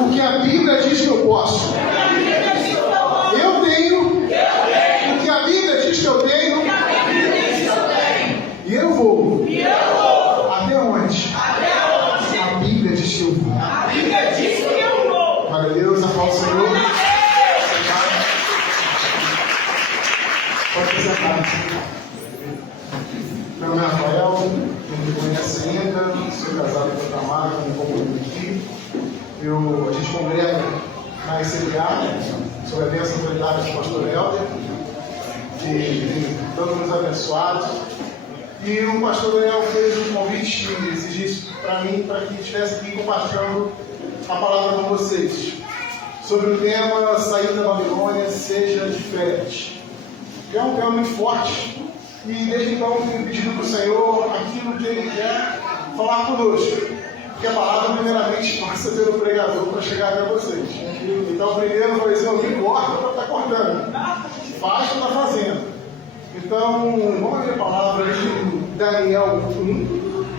o que a Bíblia diz que eu posso. Eu tenho o que a Bíblia diz que eu tenho. E eu vou. Até onde? A Bíblia diz que eu vou. Glória a Deus, aplauda o Senhor. Pode ser sentado. Meu nome é Rafael, não me conhece ainda, sou casado com a Tamara, como companheiro aqui. A gente congrega na ICBA, sob a bênção e autoridade do pastor Helder, que todos nos abençoados. E o pastor Helder fez um convite e exigisse para mim, para que estivesse aqui compartilhando a palavra com vocês, sobre o tema Sair da Babilônia, seja diferente. É um tema muito forte. E desde então eu tenho pedido para o Senhor aquilo que Ele quer falar conosco. Porque a palavra primeiramente passa pelo pregador para chegar até vocês. Então primeiro vai dizer, alguém corta para estar cortando. Faz para estar fazendo. Então, vamos ver a palavra de Daniel 1.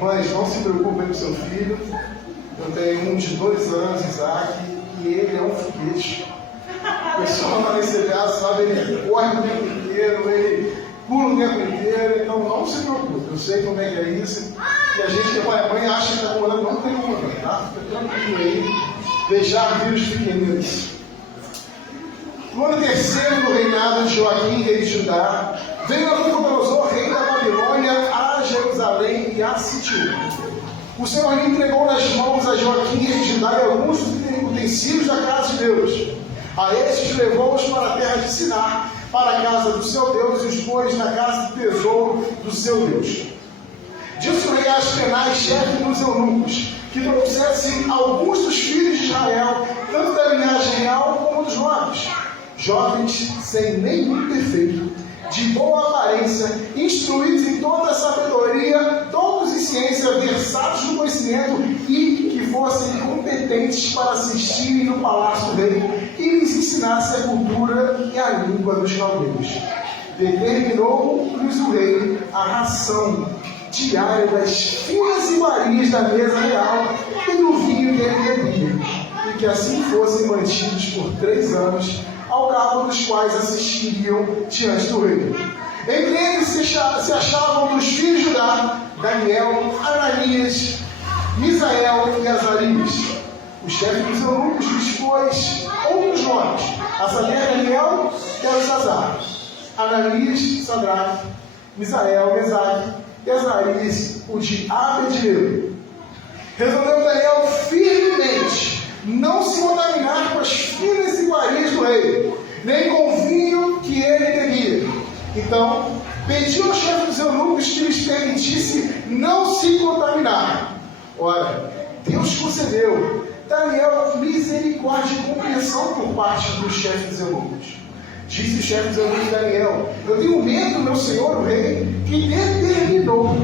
Mães, não se preocupem com seu filho. Eu tenho um de 2 anos, Isaac, e ele é um foguete. O pessoal na ICBA sabe, ele corre o tempo inteiro, ele pula o tempo inteiro, então não se preocupe. Eu sei como é que é isso. E a gente que é pai e mãe acha que está morando, não tem uma, tá? Fica tranquilo aí, deixar vir os pequeninos. No ano terceiro do reinado de Joaquim, rei de Judá, veio Nabucodonosor, rei da Babilônia, a Jerusalém e a sitiou. O Senhor lhe entregou nas mãos a Joaquim, rei de Judá, e alguns utensílios da casa de Deus. A estes levou-os para a terra de Sinar, para a casa do seu Deus, e os pôs na casa do tesouro do seu Deus. Disse o rei a Aspenaz, chefe dos eunucos, que trouxesse alguns dos filhos de Israel, tanto da linhagem real como dos nobres, jovens sem nenhum defeito, de boa aparência, instruídos em toda a sabedoria, doutos em ciência, versados no conhecimento e que fossem competentes para assistirem no palácio do rei e lhes ensinasse a cultura e a língua dos caldeus. Determinou-lhes o rei a ração diária das finas iguarias da mesa real e do vinho que ele bebia, e que assim fossem mantidos por 3 anos, ao cabo dos quais assistiriam diante do rei. Entre eles se achavam dos filhos de Judá, Daniel, Ananias, Misael e Azarias. O chefe dos eunucos dispôs outros nomes, a saber Daniel, Belsazar, Ananias, Sadraque, Misael, Mesaque e Azarias, o de Abednego. Resolveu Daniel firmemente não se contaminar com as finas iguarias do rei, nem com o vinho que ele bebia. Então, pediu ao chefe dos eunucos que lhes permitisse não se contaminar. Ora, Deus concedeu Daniel misericórdia e compreensão por parte do chefe dos eunucos. Disse o chefe dos eunucos a Daniel: eu tenho medo, meu senhor, o rei, que determinou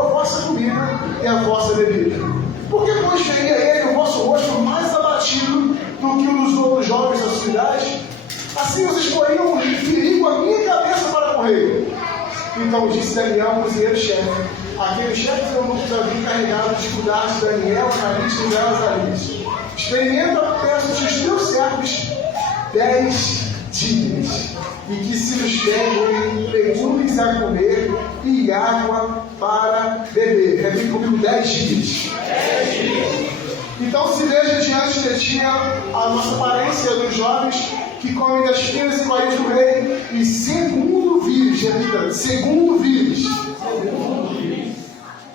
a vossa comida e a vossa bebida. Porque, pois, veria ele o vosso rosto mais abatido do que o dos outros jovens da sua idade? Assim vocês poriam em perigo a minha cabeça para morrer. Então disse Daniel ao cozinheiro-chefe, aquele chefe dos eunucos havia encarregado de cuidar de Daniel, Ananias e Azarias: experimenta, peço-te os teus servos 10 dias, e que se nos peguem legumes a comer e água para beber. Repita comigo: 10 dias. Então se veja diante de ti a nossa aparência dos jovens que comem das finas iguarias do rei, e segundo vires, repita, segundo vires,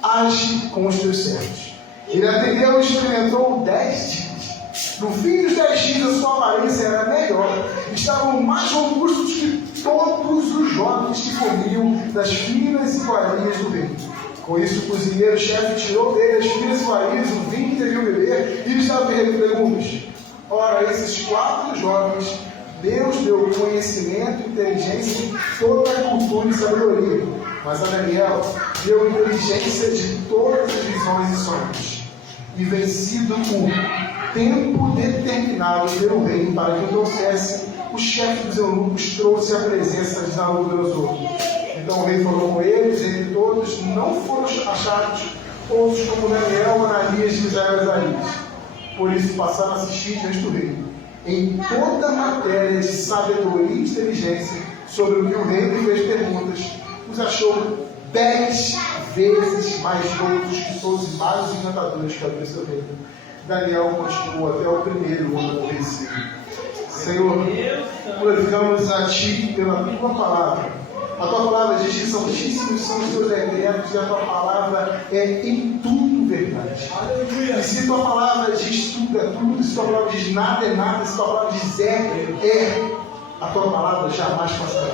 age com os teus servos. Ele atendeu e experimentou 10 dias. No fim dos 10 dias, a sua aparência era melhor. Estavam mais robustos que todos os jovens que comiam das finas iguarias do rei. Com isso, o cozinheiro-chefe tirou dele as finas iguarias, o vinho que deviam beber, e lhes dava legumes. Ora, esses 4 jovens, Deus deu conhecimento, inteligência e toda a cultura e sabedoria. Mas a Daniel deu inteligência de todas as visões e sonhos. E vencido o tempo determinado pelo rei para que o trouxesse, o chefe dos eunucos trouxe a presença de Nabucodonosor. Então o rei falou com eles, entre todos não foram achados outros como Daniel, Ananias e Azarias. Por isso passaram a assistir diante do rei, em toda matéria de sabedoria e inteligência, sobre o que o rei lhe fez perguntas, os achou 10 vezes mais loucos que todos os magos e encantadores que havia seu reino. Daniel continuou até o primeiro ano do rei Ciro. Senhor, glorificamos a Ti pela Tua palavra. A Tua palavra diz que santíssimos são os Teus decretos e a Tua palavra é em tudo verdade. E se Tua palavra diz tudo é tudo, se Tua palavra diz nada é nada, se Tua palavra diz é, a Tua palavra jamais passará.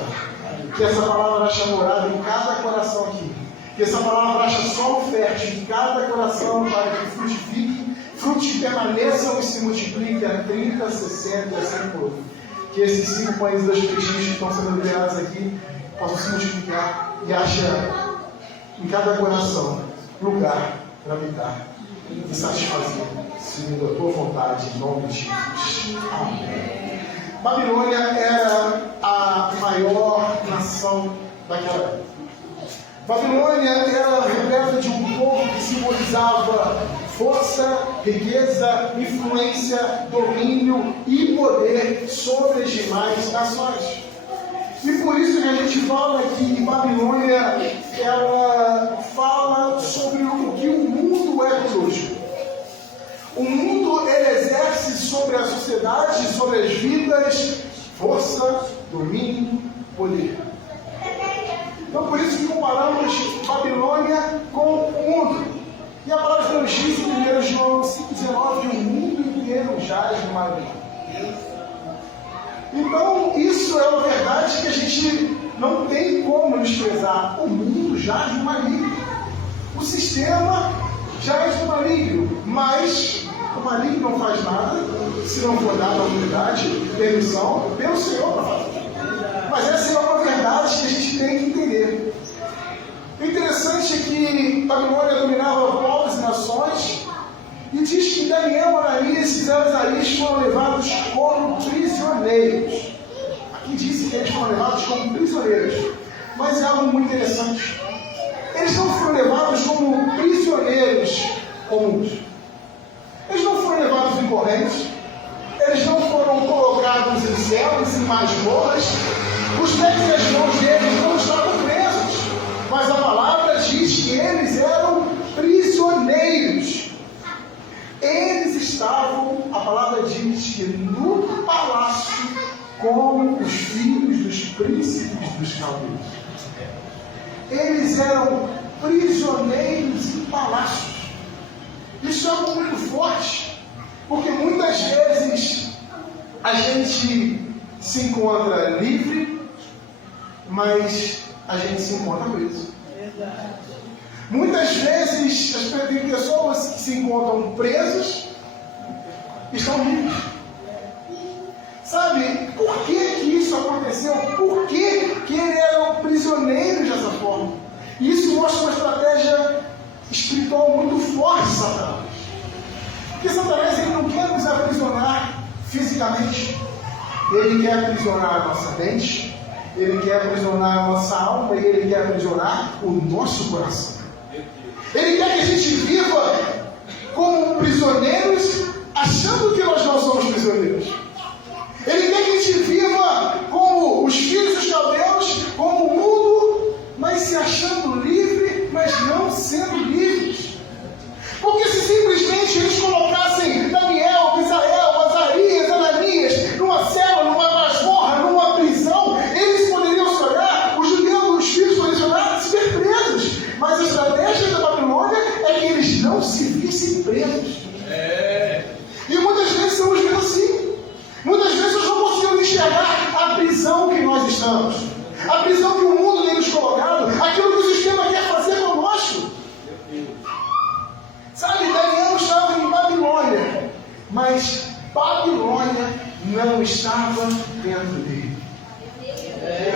Que essa palavra ache morada em cada coração aqui. Que essa palavra ache solo fértil em cada coração para que frutifique, frutos permaneçam e se multipliquem a 30, 60 e assim por. Que esses 5 pães e 2 peixinhos que estão sendo liberados aqui possam se multiplicar e achar em cada coração lugar para habitar e satisfazer, segundo a Tua vontade, em nome de Jesus. Amém. Babilônia era a maior nação daquela época. Babilônia era repleta de um povo que simbolizava força, riqueza, influência, domínio e poder sobre as demais nações. E por isso que a gente fala que Babilônia ela fala sobre o que o mundo é hoje. O mundo ele exerce sobre a sociedade, sobre as vidas, força, domínio, poder. Então por isso que comparamos Babilônia com o mundo. E a palavra nos diz em 1 João 5,19 que o mundo inteiro jaz no maligno. Então isso é uma verdade que a gente não tem como desprezar. O mundo jaz no maligno. O sistema jaz no maligno. Mas o maligno não faz nada se não for dada a autoridade, permissão pelo Senhor para fazer. Mas essa é uma verdade que a gente tem que entender. O interessante é que Babilônia dominava povos e nações, e diz que Daniel, Ananias e Azarias foram levados como prisioneiros. Aqui diz que eles foram levados como prisioneiros, mas é algo muito interessante. Eles não foram levados como prisioneiros comuns. Eles não foram levados em correntes, eles não foram colocados em celas, em masmorras, os pés e as mãos deles não estavam presos, mas a palavra diz que eles eram prisioneiros. Eles estavam, a palavra diz que no palácio com os filhos dos príncipes dos caldeus. Eles eram prisioneiros em palácios. Isso é algo muito forte, porque muitas vezes a gente se encontra livre, mas a gente se encontra preso. Muitas vezes as pessoas que se encontram presas estão livres. Sabe por que isso aconteceu? Por que eles eram prisioneiros dessa forma? E isso mostra uma estratégia espiritual muito forte de Satanás. Porque Satanás ele não quer nos aprisionar fisicamente. Ele quer aprisionar a nossa mente, ele quer aprisionar a nossa alma e ele quer aprisionar o nosso coração. Ele quer que a gente viva como prisioneiros, achando que nós não somos prisioneiros. Ele quer que a gente viva como os filhos dos caldeus, como o mundo, mas se achando livre, mas não sendo livres. Porque se simplesmente eles colocassem Daniel, Misael, Azarias, Ananias numa cela, numa masmorra, numa prisão, eles poderiam se olhar, os judeus, os filhos poderiam se olhar, se ver presos. Mas a estratégia da Babilônia é que eles não se vissem presos. E muitas vezes somos mesmo assim. Muitas vezes nós não conseguimos enxergar a prisão que nós estamos. A prisão que o mundo tem nos colocado, aquilo que o sistema quer fazer conosco. Sabe, Daniel estava em Babilônia, mas Babilônia não estava dentro dele.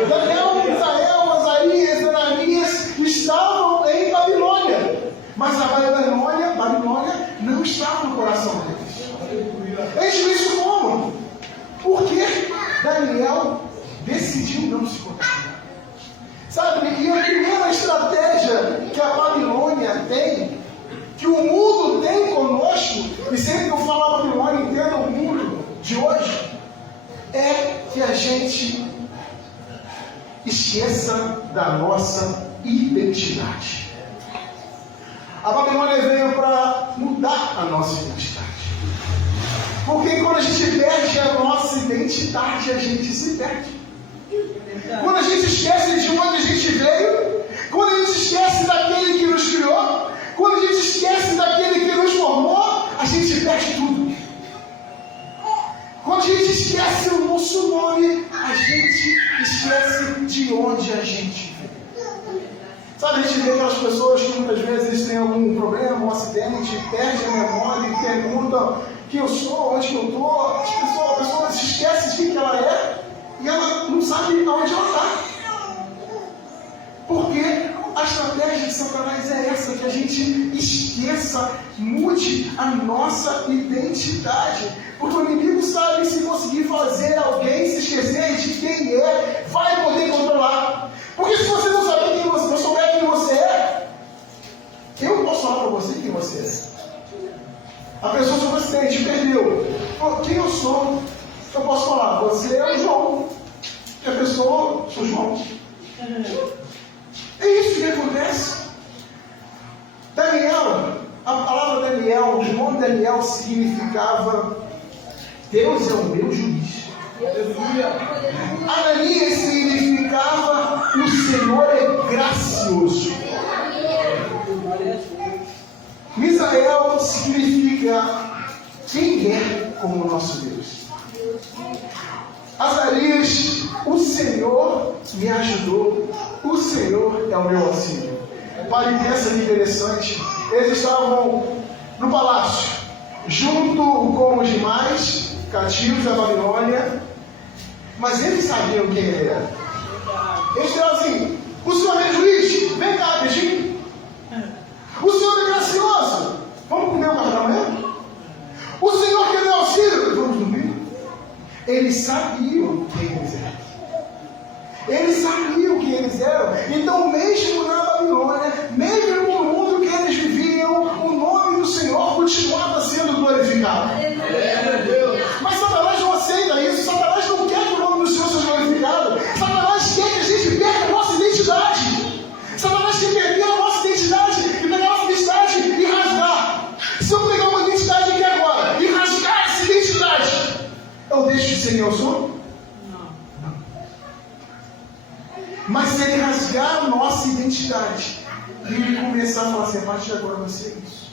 Daniel, Misael, Azarias, Ananias estavam em Babilônia, mas a Babilônia não estava no coração deles. A gente vê isso como? Porque Daniel decidiu não se contaminar. Sabe, e a primeira estratégia que a Babilônia tem gente esqueça da nossa identidade. A Babilônia veio para mudar a nossa identidade. Porque quando a gente perde a nossa identidade, a gente se perde. Quando a gente esquece de onde a gente veio, quando a gente esquece daquele que nos criou, quando a gente esquece daquele que nos formou, a gente perde tudo. Quando a gente esquece o nosso nome, a gente esquece de onde a gente veio. Sabe, a gente vê aquelas pessoas que muitas vezes têm algum problema, um acidente, perdem a memória e perguntam quem eu sou, onde que eu estou. A pessoa se esquece de quem ela é e ela não sabe aonde ela está. Porque a estratégia de Satanás é essa, que a gente esqueça, mude a nossa identidade. Porque o inimigo sabe, se conseguir fazer alguém se esquecer de quem é, vai poder controlar. Porque se você não saber quem você, não souber quem você é, eu posso falar para você quem você é. A pessoa sofreu um acidente, perdeu. Quem eu sou? Eu posso falar, você é o João. E a pessoa, sou João. É isso que acontece. Daniel, a palavra Daniel, o nome Daniel significava Deus é o meu juiz. Ananias significava o Senhor é gracioso. Misael significa quem é como o nosso Deus. Azarias, o Senhor me ajudou, o Senhor é o meu auxílio. Pare, pensa interessante. Eles estavam no palácio, junto com os demais cativos da Babilônia, mas eles sabiam quem ele era. Eles falaram assim: o Senhor é juiz, vem cá, beijinho. O Senhor é gracioso, vamos comer o café da manhã? O Senhor quer meu auxílio, vamos dormir? Eles sabiam quem eles eram. Eles sabiam quem eles eram. Então, mesmo na Babilônia, mesmo no mundo que eles viviam, o nome do Senhor continuava sendo glorificado. Mas Satanás não aceita isso. Satanás não quer que o nome do Senhor seja glorificado. Satanás quer que a gente perca a nossa identidade. Satanás quer perder a nossa identidade e pegar a nossa identidade e rasgar. Se eu pegar uma identidade aqui agora e rasgar essa identidade, eu deixo de ser quem eu sou? Não. Mas se ele rasgar a nossa identidade e ele começar a falar assim: a partir de agora vai ser isso.